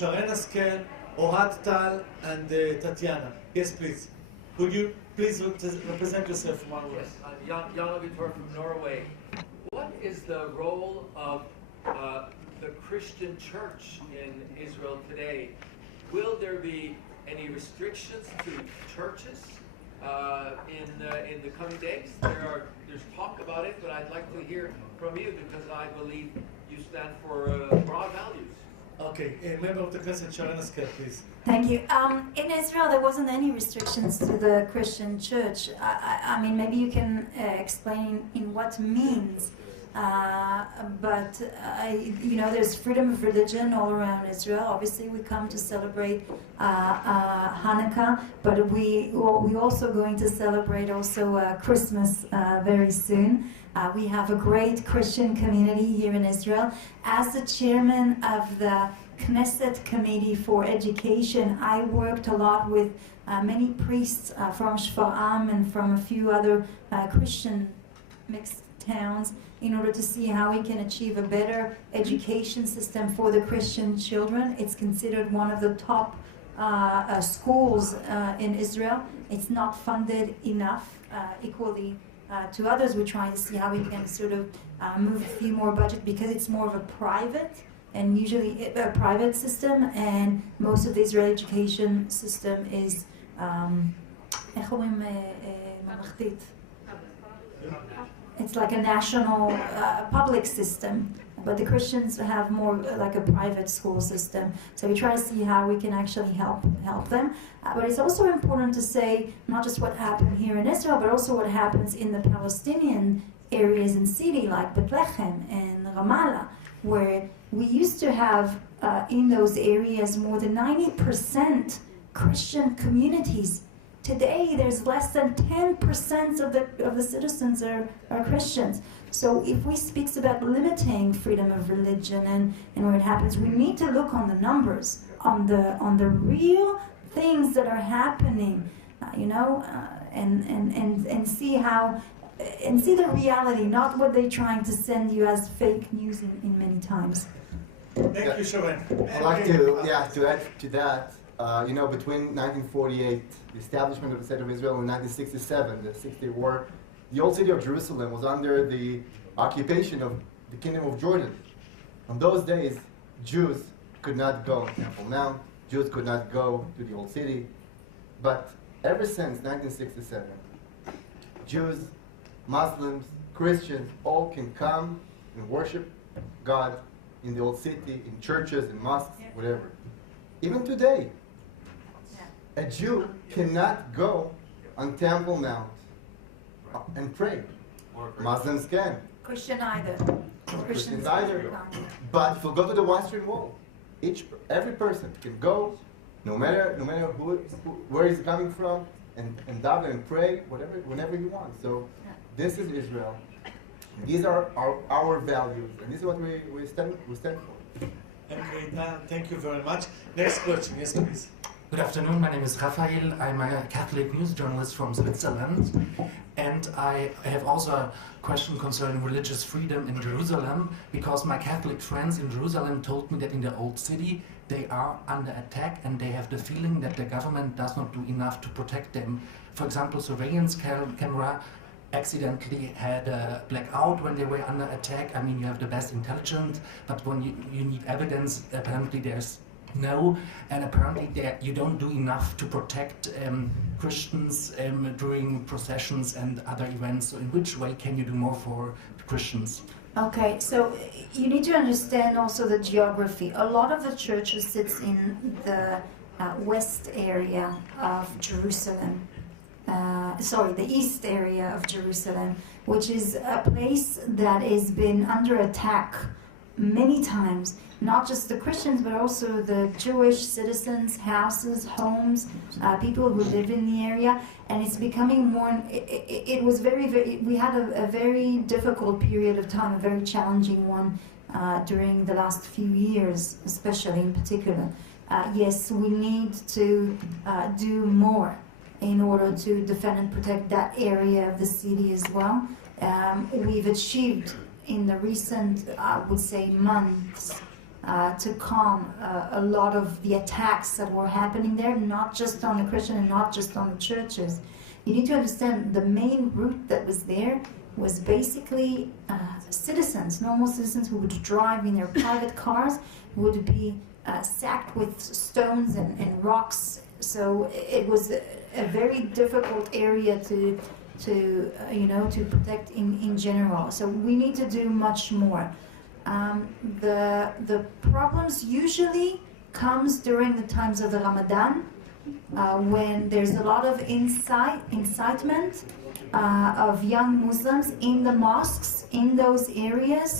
Sharon Askel, Ohad Tal, and Tatiana. Yes, please. Would you please represent yourself from our way? Yes, I'm Jan Vitor from Norway. What is the role of the Christian church in Israel today? Will there be any restrictions to churches in the coming days? There's talk about it, but I'd like to hear from you because I believe you stand for broad values. Okay, a member of the Knesset, Sharon Askel, please. Thank you. In Israel, there wasn't any restrictions to the Christian church. I mean, maybe you can explain in what means. But there's freedom of religion all around Israel. Obviously, we come to celebrate Hanukkah, but we also going to celebrate also Christmas very soon. We have a great Christian community here in Israel. As the chairman of the Knesset Committee for Education, I worked a lot with many priests from Shfar'am and from a few other Christian mixed towns in order to see how we can achieve a better education system for the Christian children. It's considered one of the top schools in Israel. It's not funded enough equally to others. We're trying to see how we can sort of move a few more budget because it's more of a private and usually a private system, and most of the Israeli education system is it's like a national public system, but the Christians have more like a private school system. So we try to see how we can actually help them. But it's also important to say not just what happened here in Israel, but also what happens in the Palestinian areas and city like Bethlehem and Ramallah, where we used to have in those areas more than 90% Christian communities. Today, there's less than 10% of the citizens are Christians. So if we speak about limiting freedom of religion and where it happens, we need to look on the numbers, on the real things that are happening, and see how, and see the reality, not what they're trying to send you as fake news in many times. Thank you, Sharon. I'd like to add to that. Between 1948, the establishment of the State of Israel, and 1967, the Six-Day War, the old city of Jerusalem was under the occupation of the Kingdom of Jordan. On those days, Jews could not go to Temple Mount, Jews could not go to the old city. But ever since 1967, Jews, Muslims, Christians, all can come and worship God in the old city, in churches, in mosques, whatever. Even today, a Jew cannot go on Temple Mount and pray. Muslims can. Christian either. Christians either. But if you go to the Western Wall, every person can go, no matter where he's coming from, and daven and pray whenever you want. So this is Israel. These are our values, and this is what we stand for. Okay, thank you very much. Next question, yes, please. Good afternoon, my name is Raphael. I'm a Catholic news journalist from Switzerland, and I have also a question concerning religious freedom in Jerusalem, because my Catholic friends in Jerusalem told me that in the old city they are under attack and they have the feeling that the government does not do enough to protect them. For example, surveillance camera accidentally had a blackout when they were under attack. I mean, you have the best intelligence, but when you need evidence, apparently there's no, and apparently you don't do enough to protect Christians during processions and other events. So in which way can you do more for Christians? Okay, so you need to understand also the geography. A lot of the churches sits in the west area of Jerusalem. The east area of Jerusalem, which is a place that has been under attack many times. Not just the Christians, but also the Jewish citizens, houses, homes, people who live in the area, and it's becoming more. It was we had a very difficult period of time, a very challenging one during the last few years, especially in particular. Yes, we need to do more in order to defend and protect that area of the city as well. We've achieved in the recent, I would say, months, to calm a lot of the attacks that were happening there, not just on the Christian and not just on the churches. You need to understand the main route that was there was basically citizens, normal citizens who would drive in their private cars, would be sacked with stones and rocks. So it was a very difficult area to protect in general. So we need to do much more. The problems usually comes during the times of the Ramadan, when there's a lot of incitement of young Muslims in the mosques in those areas.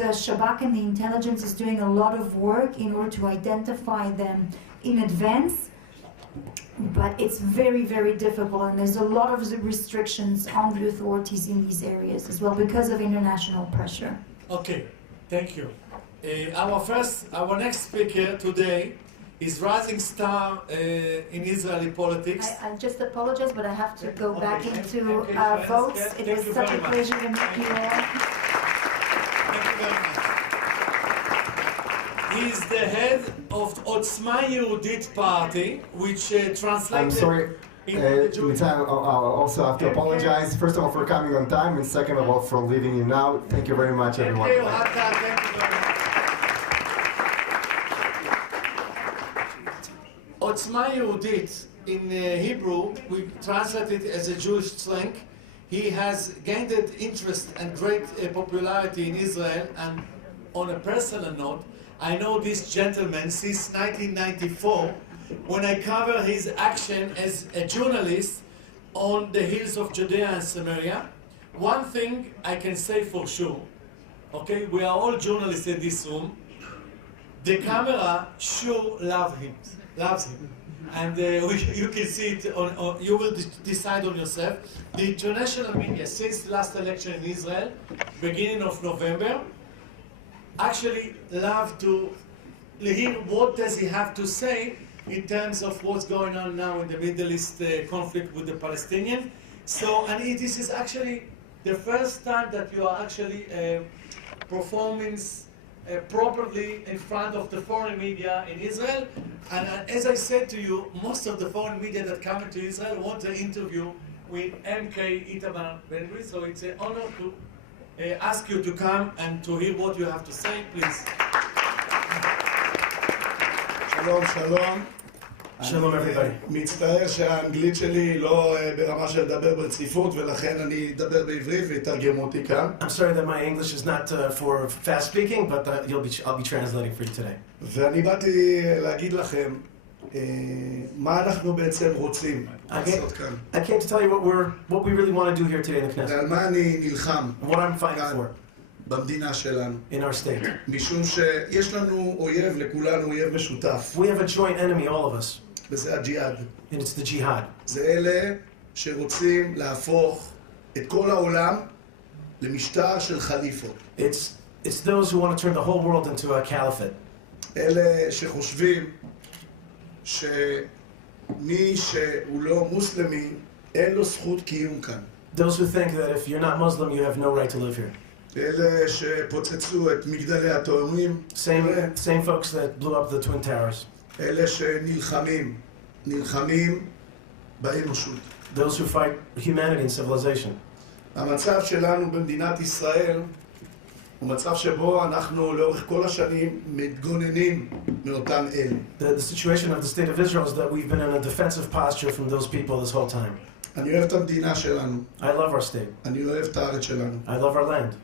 The Shabak and the intelligence is doing a lot of work in order to identify them in advance, but it's very, very difficult, and there's a lot of restrictions on the authorities in these areas as well because of international pressure. Okay, thank you. Our next speaker today is rising star in Israeli politics. I just apologize, but I have to go back into okay, votes. Thank It you was such very a much. pleasure to meet you all. Thank you very much. He is the head of Otzma Yehudit Party, which translated. I'm sorry. into the Jewish. I'll also have to apologize, first of all, for coming on time, and second of all, for leaving you now. Thank you very much, everyone. Thank you, Hatan. Thank you very much. Otzma Yehudit, in Hebrew, we translate it as a Jewish slang. He has gained interest and great popularity in Israel, and on a personal note, I know this gentleman since 1994, when I cover his action as a journalist on the hills of Judea and Samaria. One thing I can say for sure, okay, we are all journalists in this room, the camera sure loves him. And you can see it, you will decide on yourself. The international media, since the last election in Israel, beginning of November, actually love to hear what does he have to say in terms of what's going on now in the Middle East conflict with the Palestinians. So, and this is actually the first time that you are actually performing properly in front of the foreign media in Israel. And as I said to you, most of the foreign media that come into Israel want an interview with MK Itamar Ben-Gvir, so it's an honor to ask you to come and to hear what you have to say, please. שלום, שלום. Shalom, everybody. אני מצטער שהאנגלית שלי לא ברמה של לדבר ברציפות, ולכן אני אדבר בעברית ויתרגם אותי כאן. I'm sorry that my English is not for fast speaking, but I'll be translating for you today. ואני באתי להגיד לכם מה אנחנו בעצם רוצים לעשות כאן. I came to tell you what we really want to do here today in the Knesset, ועל מה אני נלחם and what I'm fighting כאן for במדינה שלנו. in our state. משום שיש לנו אויב, לכולנו אויב משותף, We have a joint enemy, all of us, וזה הג'יהאד. and it's the jihad. זה אלה שרוצים להפוך את כל העולם למשטר של חליפות. It's those who want to turn the whole world into a caliphate. אלה שחושבים שמי שהוא לא מוסלמי אין לו זכות קיום כאן. Those who think that if you're not Muslim, you have no right to live here. אלה שפוצצו את מגדלי התאומים. Same folks that blew up the Twin Towers. אלה שנלחמים באנושות. Those who fight humanity and civilization. המצב שלנו במדינת ישראל הוא מצב שבו אנחנו לאורך כל השנים מתגוננים מאותם אלה. The situation of the state of Israel is that we've been in a defensive posture from those people this whole time. אני אוהב את המדינה שלנו. I love our state. אני אוהב את הארץ שלנו. I love our land.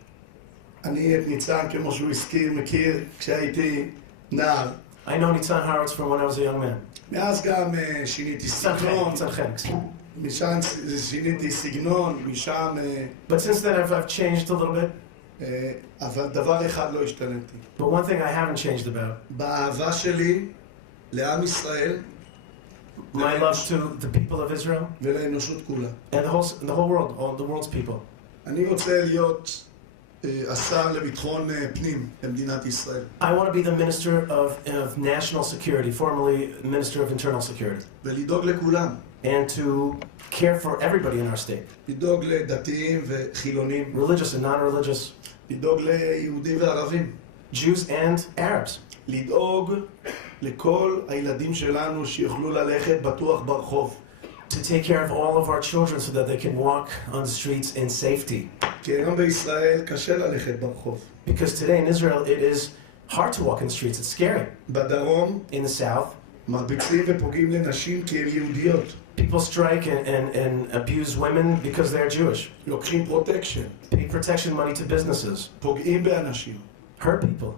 אני את ניצן, כמו שהוא הזכיר, מכיר כשהייתי נער. I know Nitzan Howitz from when I was a young man. מאז גם שיניתי סגנון, Tzanchenik. משם שיניתי סגנון, משם... But since then I've changed a little bit. אבל דבר אחד לא השתנתי. But one thing I haven't changed about. באהבה שלי לעם ישראל. My love to the people of Israel. ולאנושות כולה. And the whole world, all the world's people. אני רוצה להיות השר לביטחון פנים במדינת ישראל. I want to be the Minister of National Security, formerly Minister of Internal Security. ולדאוג לכולם. And to care for everybody in our state. לדאוג לדתיים וחילונים. Religious and non-religious. לדאוג ליהודים וערבים. Jews and Arabs. לדאוג לכל הילדים שלנו שיוכלו ללכת בטוח ברחוב. To take care of all of our children so that they can walk on the streets in safety. כי היום בישראל קשה ללכת ברחוב. Because today in Israel it is hard to walk in the streets, it's scary. בדרום In the south, מרביצים ופוגעים לנשים כי הן יהודיות. people strike and abuse women because they're Jewish. לוקחים פרוטקשן, Pay protection money to businesses. פוגעים באנשים. Hurt people.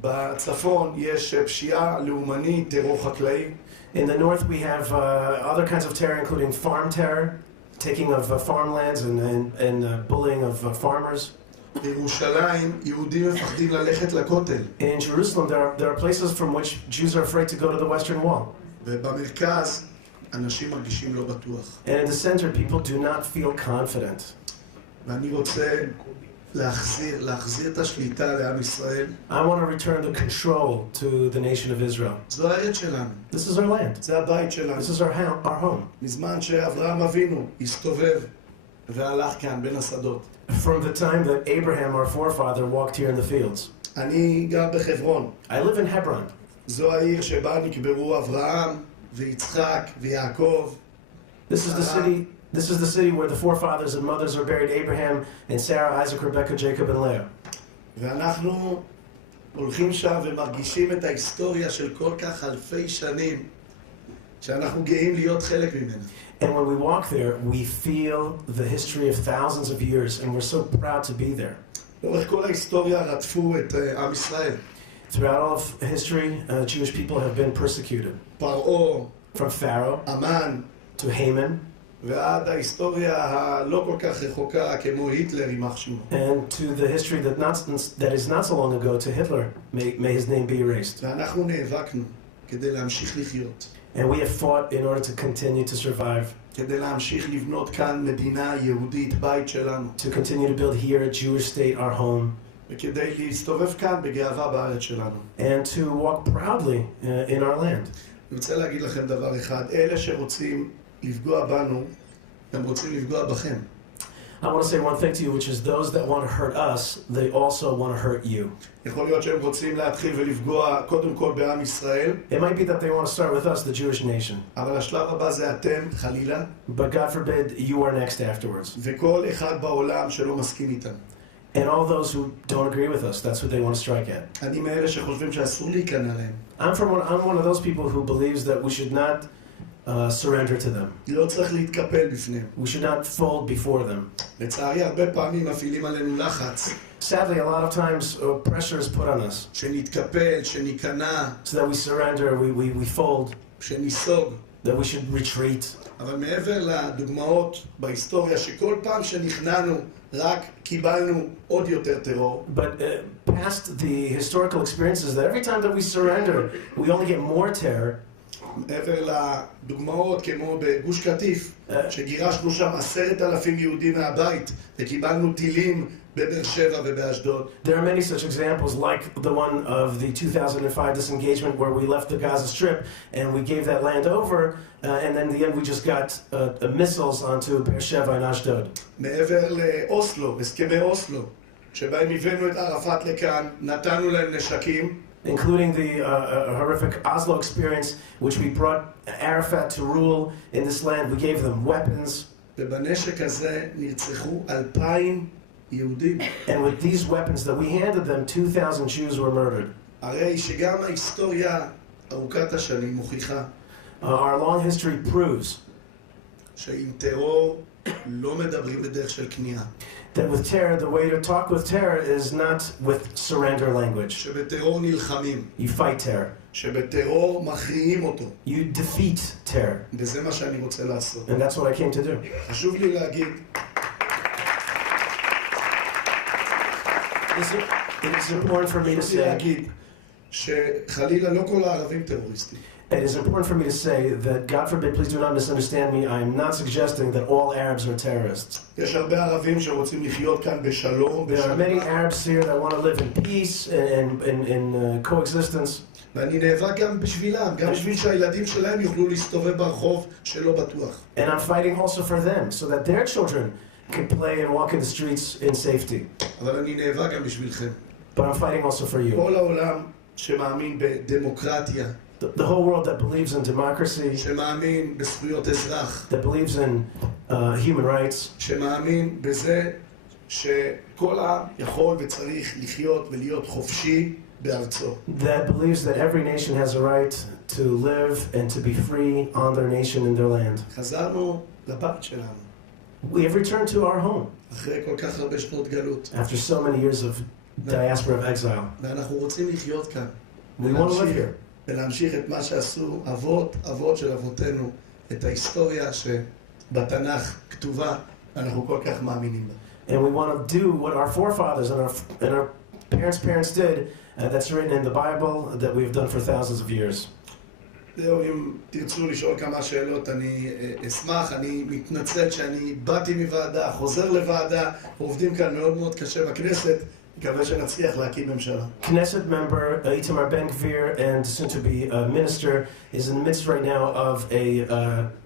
בצפון יש פשיעה לאומנית, טרור חקלאי. In the north we have other kinds of terror, including farm terror, taking of farmlands and bullying of farmers. בירושלים יהודים מפחדים ללכת לכותל. In Jerusalem there are places from which Jews are afraid to go to the Western Wall. ובמרכז אנשים מרגישים לא בטוח. And in the center people do not feel confident. ואני רוצה להחזיר את השליטה לעם ישראל. I want to return the control to the nation of Israel. זו הארץ שלנו. This is our land. זה הבית שלנו. This is our home. מזמן שאברהם אבינו הסתובב והלך כאן בין השדות. From the time that Abraham, our forefather, walked here in the fields. אני גר בחברון. I live in Hebron. זו העיר שבה נקברו אברהם ויצחק ויעקב. This is the city where the forefathers and mothers are buried: Abraham and Sarah, Isaac, Rebecca, Jacob, and Leah. ואנחנו הולכים שם ומרגישים את ההיסטוריה של כל כך אלפי שנים שאנחנו גאים להיות חלק ממנה. And when we walk there, we feel the history of thousands of years, and we're so proud to be there. לאורך כל ההיסטוריה רדפו את עם ישראל. Throughout all of history, Jewish people have been persecuted. פרעה, From Pharaoh המן, to Haman, ועד ההיסטוריה הלא כל כך רחוקה כמו היטלר יימח שמו. and to the history that is not so long ago to Hitler. May his name be erased. ואנחנו נאבקנו כדי להמשיך לחיות. And we have fought in order to continue to survive, כדי להמשיך לבנות כאן מדינה יהודית, בית שלנו. to continue to build here a Jewish state, our home, וכדי להסתובב כאן בגאווה בארץ שלנו. and to walk proudly in our land. אני רוצה להגיד לכם דבר אחד, אלה שרוצים לפגוע בנו, הם רוצים לפגוע בכם. I want to say one thing to you, which is those that want to hurt us, they also want to hurt you. יכול להיות שהם רוצים להתחיל ולפגוע קודם כל בעם ישראל. It might be that they want to start with us, the Jewish nation. אבל השלב הבא זה אתם, חלילה. But God forbid you are next afterwards. וכל אחד בעולם שלא מסכים איתם. And all those who don't agree with us, that's what they want to strike at. אני מאלה שחושבים שאסור להיכנע להם. I'm one of those people who believes that we should not surrender to them. לא צריך להתקפל בפניהם. We should not fold before them. לצערי הרבה פעמים מפעילים עלינו לחץ. Sadly, a lot of times pressure is put on us שנתקפל, שניכנע, so that we surrender, we fold, שניסוג. that we should retreat. אבל מעבר לדוגמאות בהיסטוריה שכל פעם שנכנענו רק קיבלנו עוד יותר טרור. But past the historical experiences, that every time that we surrender, we only get more terror. מעבר לדוגמאות כמו בגוש קטיף, שגירשנו שם 10,000 יהודים מהבית וקיבלנו טילים בבאר שבע ובאשדוד. There are many such examples, like the one of the 2005 disengagement where we left the Gaza Strip and we gave that land over, and then in the end we just got missiles onto Beer Sheva and Ashdod. מעבר לאוסלו, הסכמי אוסלו, שבהם הבאנו את ערפאת לכאן, נתנו להם נשקים. Including the horrific Oslo experience, which we brought Arafat to rule in this land. We gave them weapons. ובנשק הזה נרצחו 2,000 יהודים. And with these weapons that we handed them, 2,000 Jews were murdered. הרי שגם ההיסטוריה ארוכת השנים מוכיחה Our long history proves שעם טרור לא מדברים בדרך של כניעה. that with terror, the way to talk with terror is not with surrender language. שבטרור נלחמים. You fight terror. שבטרור מכריעים אותו. You defeat terror. וזה מה שאני רוצה לעשות. And that's what I came to do. חשוב לי להגיד, It is important for me to חשוב לי say, להגיד שחלילה לא כל הערבים טרוריסטים. it is important for me to say that, God forbid, please do not misunderstand me, I am not suggesting that all Arabs are terrorists. יש הרבה ערבים שרוצים לחיות כאן בשלום, There are many בשלום. Arabs here that want to live in peace and in coexistence. ואני נאבק גם בשבילם, גם בשביל שהילדים שלהם יוכלו להסתובב ברחוב שלא בטוח. And I'm fighting also for them, so that their children can play and walk in the streets in safety. אבל אני נאבק גם בשבילכם. but I'm fighting also for you. כל העולם שמאמין בדמוקרטיה, The whole world that believes in democracy, שמאמין בזכויות אזרח, that believes in human rights, שמאמין בזה שכל העם יכול וצריך לחיות ולהיות חופשי בארצו. that believes that every nation has a right to live and to be free on their nation and their land. חזרנו לבית שלנו, We have returned to our home אחרי כל כך הרבה שנות גלות, after so many years of diaspora of exile. ואנחנו רוצים לחיות כאן. We want to live here. ולהמשיך את מה שעשו אבות של אבותינו, את ההיסטוריה שבתנ"ך כתובה, אנחנו כל כך מאמינים בה. And we want to do what our forefathers and our parents did, that's written in the Bible, that we've done for thousands of years. זהו, אם תרצו לשאול כמה שאלות, אני אשמח. אני מתנצל שאני באתי מוועדה, חוזר לוועדה, עובדים כאן מאוד מאוד קשה בכנסת, מקווה שנצליח להקים ממשלה. Knesset member Itamar Ben-Gvir, and soon to be a minister, is in the midst right now of a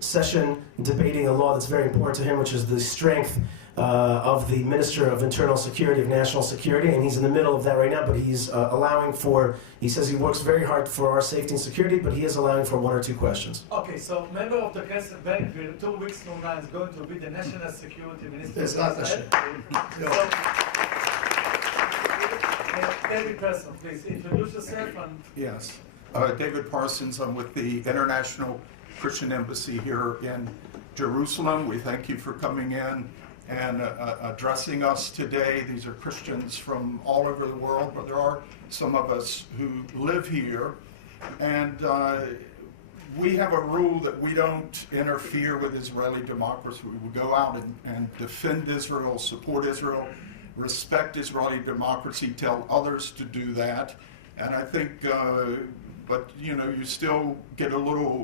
session debating a law that's very important to him, which is the strength of the Minister of Internal Security, of National Security, and he's in the middle of that right now, but he's allowing for, he says he works very hard for our safety and security, but he is allowing for one or two questions. Okay, so member of the Knesset Members 2 weeks from now is going to be the National Security Minister. בעזרת השם. David Person, please introduce yourself and... Yes. David Parsons, I'm with the International Christian Embassy here in Jerusalem. We thank you for coming in and addressing us today. These are Christians from all over the world, but there are some of us who live here. And we have a rule that we don't interfere with Israeli democracy. We will go out and defend Israel, support Israel, respect Israeli democracy, tell others to do that. And I think, but you know, you still get a little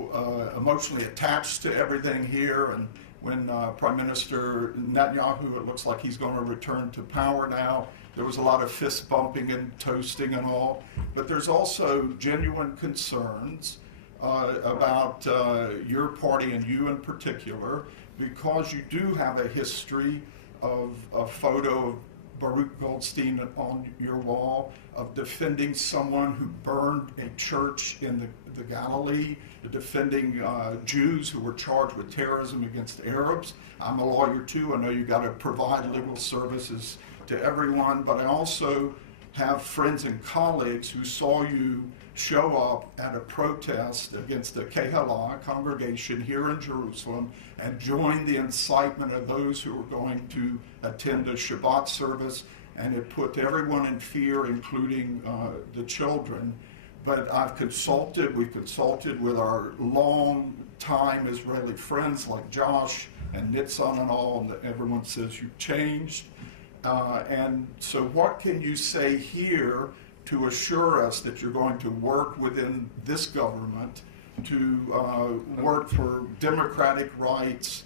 emotionally attached to everything here. And when Prime Minister Netanyahu, it looks like he's going to return to power now, there was a lot of fist bumping and toasting and all. But there's also genuine concerns about your party and you in particular, because you do have a history of a photo of Baruch Goldstein on your wall, of defending someone who burned a church in the Galilee, defending Jews who were charged with terrorism against Arabs. I'm a lawyer too. I know you got to provide legal services to everyone, but I also have friends and colleagues who saw you show up at a protest against the Kehalah congregation here in Jerusalem and join the incitement of those who were going to attend a Shabbat service, and it put everyone in fear, including the children. But we've consulted with our long-time Israeli friends like Josh and Nitzan and all, and everyone says you've changed. And so what can you say here to assure us that you're going to work within this government to work for democratic rights,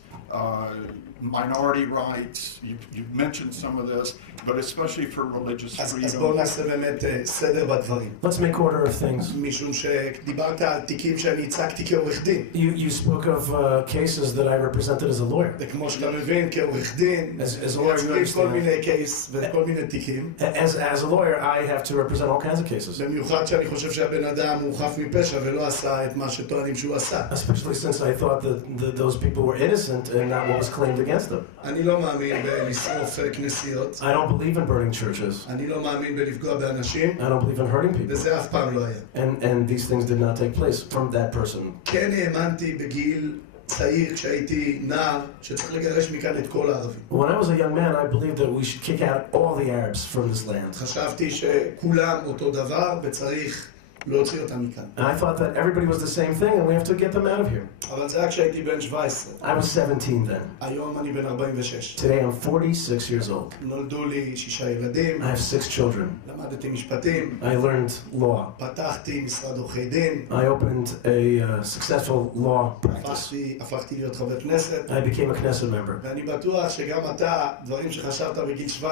minority rights? You've mentioned some of this, but especially for religious freedom. אז בואו נעשה באמת סדר בדברים. Let's make order of things. משום שדיברת על תיקים שאני הצגתי כעורך דין. You spoke of cases that I represented as a lawyer. וכמו שאתה מבין, כעורך דין, As a lawyer, you מייצגים כל understand. מיני קייס וכל מיני תיקים. As a lawyer, I have to represent all kinds of cases. במיוחד שאני חושב שהבן אדם הוא חף מפשע ולא עשה את מה שטוענים שהוא עשה. Especially since I thought that those people were innocent and not what was claimed against them. אני לא מאמין בלשרוף כנסיות. I don't believe in burning churches. אני לא מאמין בלפגוע באנשים. I don't believe in hurting people. וזה אף פעם לא היה. And these things did not take place from that person. כן האמנתי בגיל צעיר, כשהייתי נער, שצריך לגרש מכאן את כל הערבים. When I was a young man, I believed that we should kick out all the Arabs from this land. חשבתי שכולם אותו דבר וצריך להוציא אותם מכאן. And I thought that everybody was the same thing and we have to get them out of here. אבל זה רק כשהייתי בן 17. I was 17 then. היום אני בן 46. Today I'm 46 years old. נולדו לי 6 ילדים. I have 6 children. למדתי משפטים. I learned law. פתחתי משרד עורכי דין. I opened a successful law practice. הפכתי להיות חבר כנסת. I became a Knesset member. ואני בטוח שגם אתה, דברים שחשבת בגיל 17-18,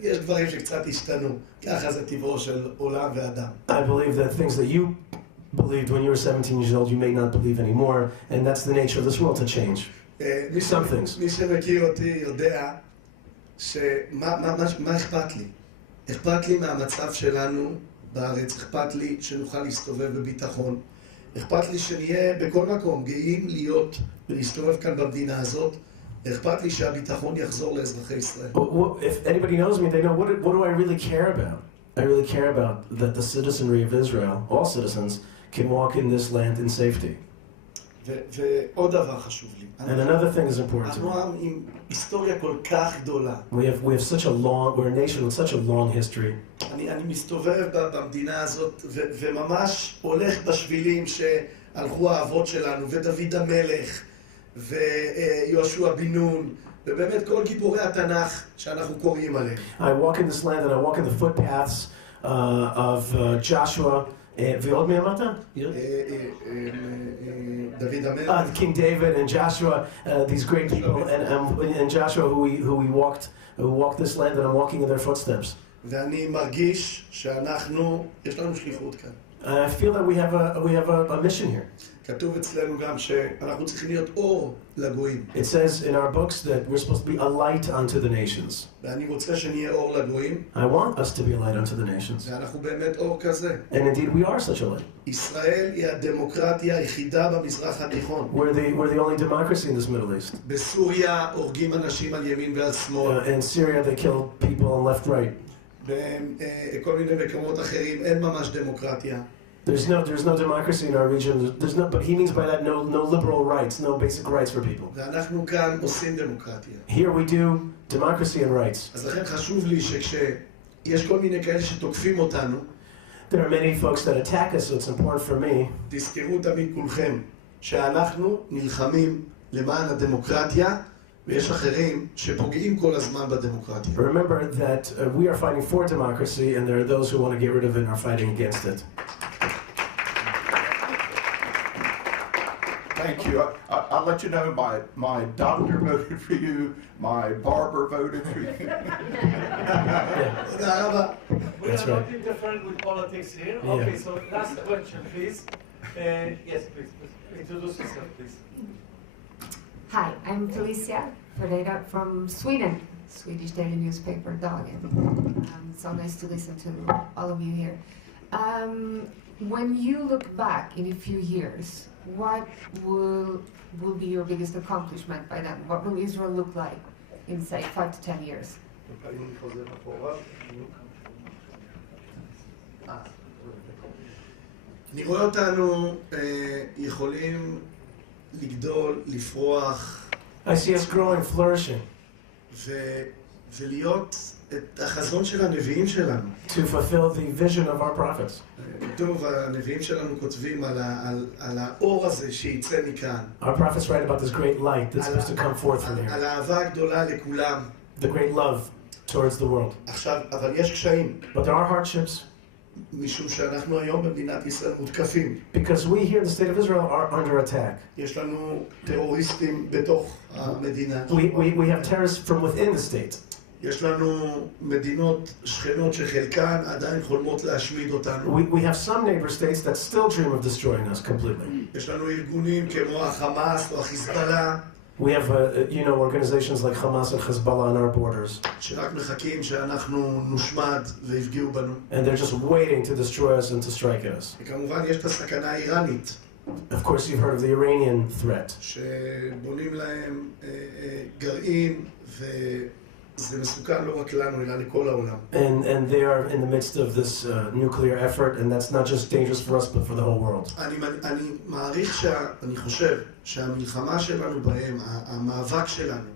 יש דברים שקצת השתנו. ככה זה טבעו של עולם ואדם. I believe that things that you believed when you were 17 years old, you may not believe anymore, and that's the nature of this world to change. Some things. מי שמכיר אותי יודע מה אכפת לי. אכפת לי מהמצב שלנו בארץ, אכפת לי שנוכל להסתובב בביטחון, אכפת לי שנהיה בכל מקום גאים להיות ולהסתובב כאן במדינה הזאת, אכפת לי שהביטחון יחזור לאזרחי ישראל. If anybody knows me, they know what do I really care about? I really care about that the citizenry of Israel, all citizens, can walk in this land in safety. ועוד דבר חשוב לי. And another thing is important to אנחנו me. עם היסטוריה כל כך גדולה. We have such a long, we're a nation with such a long history. אני מסתובב במדינה הזאת וממש הולך בשבילים שהלכו האבות שלנו, ודוד המלך, ויהושע בן נון, ובאמת כל גיבורי התנ"ך שאנחנו קוראים עליהם. I walk in this land and I walk in the footpaths of Joshua. ועוד מי אמרת? דוד המלך. King David and Joshua, these great people, and Joshua who walked this land, and I'm walking in their footsteps. ואני מרגיש שאנחנו, יש לנו שליחות כאן. And I feel that we have a mission here. כתוב אצלנו גם שאנחנו צריכים להיות אור לגויים. It says in our books that we're supposed to be a light unto the nations. ואני רוצה שנהיה אור לגויים. I want us to be a light unto the nations. ואנחנו באמת אור כזה. And indeed we are such a light. ישראל היא הדמוקרטיה היחידה במזרח התיכון. We're the only democracy in this Middle East. בסוריה הורגים אנשים על ימין ועל שמאל. In Syria they kill people on left, right. בכל מיני מקומות אחרים אין ממש דמוקרטיה. There's no democracy in our region. But he means by that no liberal rights, no basic rights for people. ואנחנו כאן עושים דמוקרטיה. Here we do democracy and rights. אז לכן חשוב לי שכשיש כל מיני כאלה שתוקפים אותנו, There are many folks that attack us, so it's important for me. תזכרו תמיד כולכם שאנחנו נלחמים למען הדמוקרטיה, ויש אחרים שפוגעים כל הזמן בדמוקרטיה. Remember that we are fighting for democracy, and there are those who want to get rid of it and are fighting against it. Thank you. I'll let you know my doctor voted for you, my barber voted for you. תודה רבה. We That's are right. not interfering with politics here. Yeah. Okay, so last question, please. Yes, please. Introduce yourself, please. Hi, I'm Felicia Ferreira from Sweden, Swedish daily newspaper Dagen. So nice to listen to all of you here. When you look back in a few years, what will be your biggest accomplishment by then? What will Israel look like in, say, 5 to 10 years? אני רואה אותנו יכולים לגדול, לפרוח. I see us growing, flourishing. ולהיות את החזון של הנביאים שלנו. To fulfill the vision of our prophets. טוב, הנביאים שלנו כותבים על האור הזה שיצא מכאן. Our prophets write about this great light that's supposed to come forth from על here. האהבה הגדולה לכולם. The great love towards the world. עכשיו, אבל יש קשיים. But there are hardships. משום שאנחנו היום במדינת ישראל מותקפים. Because we here in the state of Israel are under attack. יש לנו טרוריסטים בתוך המדינה. We have terrorists from within the state. יש לנו מדינות שכנות שחלקן עדיין חולמות להשמיד אותנו. We have some neighbor states that still dream of destroying us completely. יש לנו ארגונים כמו החמאס או החיזבאללה. We have, organizations like Hamas and Hezbollah on our borders. שרק מחכים שאנחנו נושמד ויפגעו בנו. And they're just waiting to destroy us and to strike at us. וכמובן יש את הסכנה האיראנית. Of course, you've heard of the Iranian threat. שבונים להם גרעין, וזה מסוכן לא רק לנו, אלא לכל העולם. And they are in the midst of this nuclear effort, and that's not just dangerous for us, but for the whole world. אני מעריך אני חושב שהמלחמה שלנו בהם, המאבק שלנו,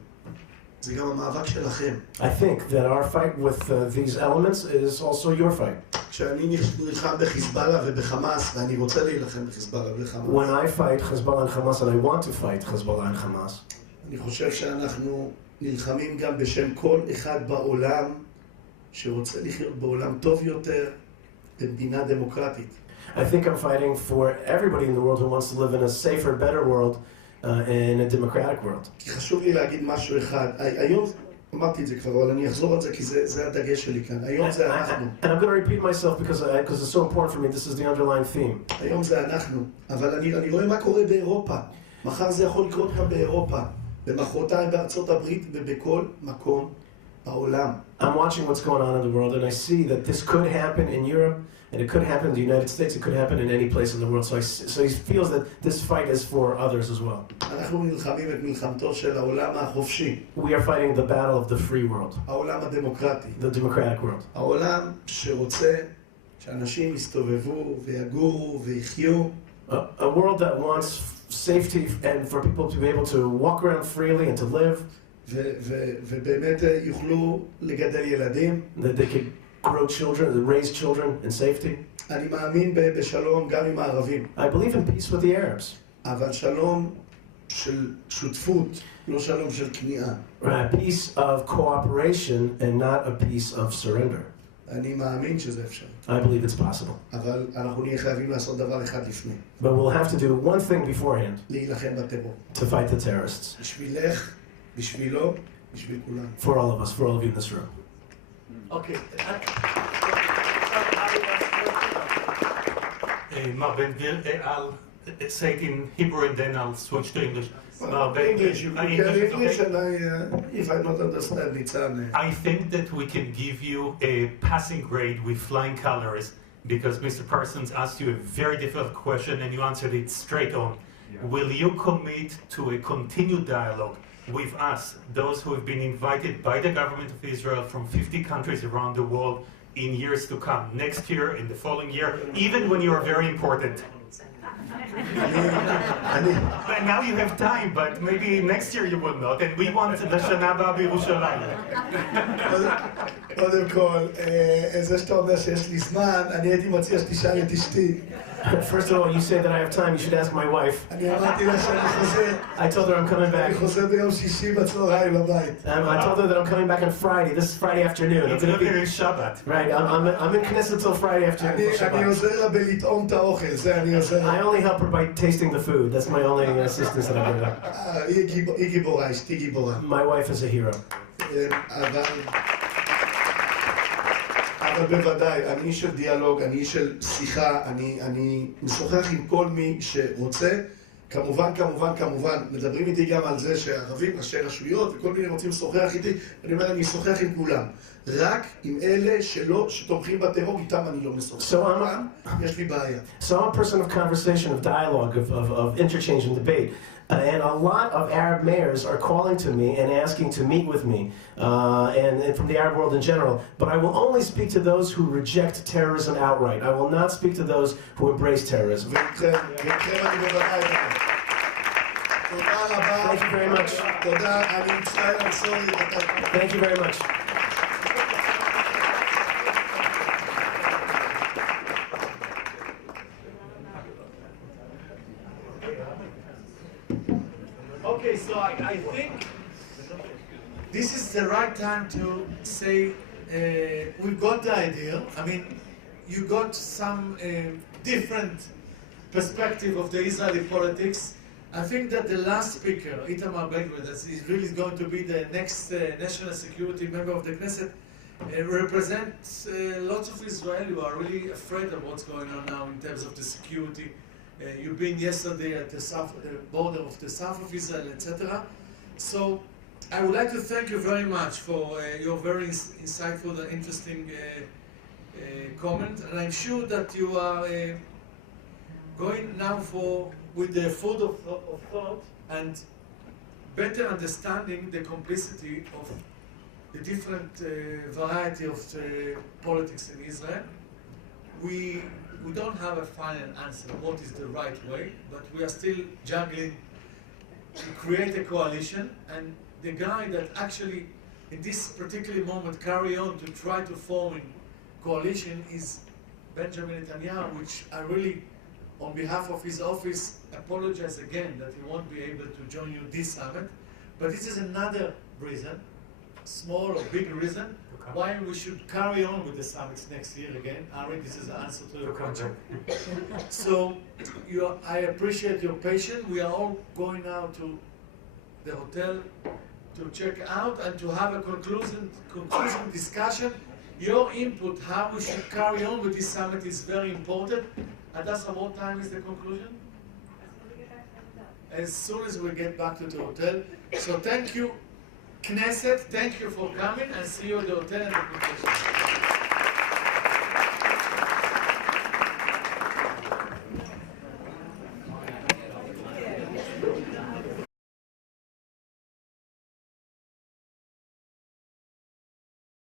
זה גם המאבק שלכם. I think that our fight with these elements is also your fight. כשאני נלחם בחיזבאללה ובחמאס, ואני רוצה להילחם בחיזבאללה ובחמאס. When I fight Hezbollah and Hamas, and I want to fight Hezbollah and Hamas, אני חושב שאנחנו נלחמים גם בשם כל אחד בעולם שרוצה לחיות בעולם טוב יותר, במדינה דמוקרטית. I think I'm fighting for everybody in the world who wants to live in a safer, better world, in a democratic world. כי חשוב לי להגיד משהו אחד. היום, אמרתי את זה כבר, אבל אני אחזור על זה כי זה הדגש שלי כאן. היום זה אנחנו. And I'm going to repeat myself because it's so important for me. This is the underlying theme. היום זה אנחנו. אבל אני רואה מה קורה באירופה. מחר זה יכול לקרות גם באירופה. במחרתיים בארצות הברית ובכל מקום. בעולם. I'm watching what's going on in the world, and I see that this could happen in Europe, and it could happen in the United States, it could happen in any place in the world. So he feels that this fight is for others as well. אנחנו נלחמים את מלחמתו של העולם החופשי, We are fighting the battle of the free world, העולם הדמוקרטי, the democratic world. העולם שרוצה שאנשים יסתובבו ויגורו ויחיו. A world that wants safety and for people to be able to walk around freely and to live, ובאמת יוכלו לגדל ילדים. that they could grow children, raise children in safety. אני מאמין בשלום גם עם הערבים, I believe in peace with the Arabs. אבל שלום של שותפות, לא שלום של כניעה. A peace of cooperation and not a peace of surrender. אני מאמין שזה אפשר, I believe it's possible. אבל אנחנו נהיה חייבים לעשות דבר אחד לפני, But we'll have to do one thing beforehand להילחם בטרור. to fight the terrorists. בשבילך, בשבילו, בשביל כולם. For all of us, for all of you in this room. Okay. מר בן גביר, I'll say it in Hebrew and then I'll switch to English. Mr. Ben English, you Gvir, can English is English okay? and if I don't understand, Nitzan. I think that we can give you a passing grade with flying colors because Mr. Parsons asked you a very difficult question and you answered it straight on. Will you commit to a continued dialogue with us, those who have been invited by the government of Israel from 50 countries around the world in years to come, next year, in the following year, even when you are very important? But now you have time, but maybe next year you will not, and we want לשנה הבאה בירושלים. קודם כל, זה שאתה אומר שיש לי זמן, אני הייתי מציע שתשאל את אשתי. First of all, you say that I have time, you should ask my wife. אני אמרתי לה שאני חוזר, I told her I'm coming back. אני חוזר ביום שישי בצהריים לבית. I told her that I'm coming back on Friday, this Friday afternoon. It's looking at Shabbat. Right, I'm in Knesset till Friday afternoon. for אני Shabbat. עוזר לה בלטעום את האוכל, זה אני עוזר I לה. only help her by tasting the food. That's my only assistance that I give her. היא גיבורה, אשתי גיבורה. My wife is a hero. אבל בוודאי, אני איש של דיאלוג, אני איש של שיחה, אני משוחח עם כל מי שרוצה. כמובן, מדברים איתי גם על זה שהערבים, ראשי רשויות וכל מיני רוצים לשוחח איתי, אני אומר, אני אשוחח עם כולם. רק עם אלה שתומכים בטרור, איתם אני לא משוחח. יש לי בעיה. So I'm a person of conversation, of dialogue, of interchange and debate. And a lot of Arab mayors are calling to me and asking to meet with me, and from the Arab world in general. But I will only speak to those who reject terrorism outright. I will not speak to those who embrace terrorism. ואיתכם אני בוודאי. תודה רבה. Thank you very much. תודה, אני מצטער, I'm sorry. Thank you very much. Okay, so I think this is the right time to say we've got the idea. I mean, you got some different perspective of the Israeli politics. I think that the last speaker, Itamar Ben-Gvir, that is really going to be the next national security member of the Knesset, represents lots of Israelis who are really afraid of what's going on now in terms of the security. You've been yesterday at the border of the south of Israel, etc. So I would like to thank you very much for your very insightful and interesting comment. And I'm sure that you are going now with the food of thought and better understanding the complexity of the different variety of politics in Israel. We don't have a final answer, what is the right way, but we are still juggling to create a coalition, and the guy that actually in this particular moment carry on to try to form a coalition is Benjamin Netanyahu, which I really, on behalf of his office, apologize again that he won't be able to join you this summit, but this is another reason, small or big reason, why we should carry on with the summits next year again. Ari, this is the answer to your question. So, I appreciate your patience. We are all going now to the hotel to check out and to have a conclusion discussion. Your input, how we should carry on with this summit, is very important. Adasa, what time is the conclusion? As soon as we get back to the hotel. So thank you Knesset, thank you for coming, and see you at the hotel and the protection.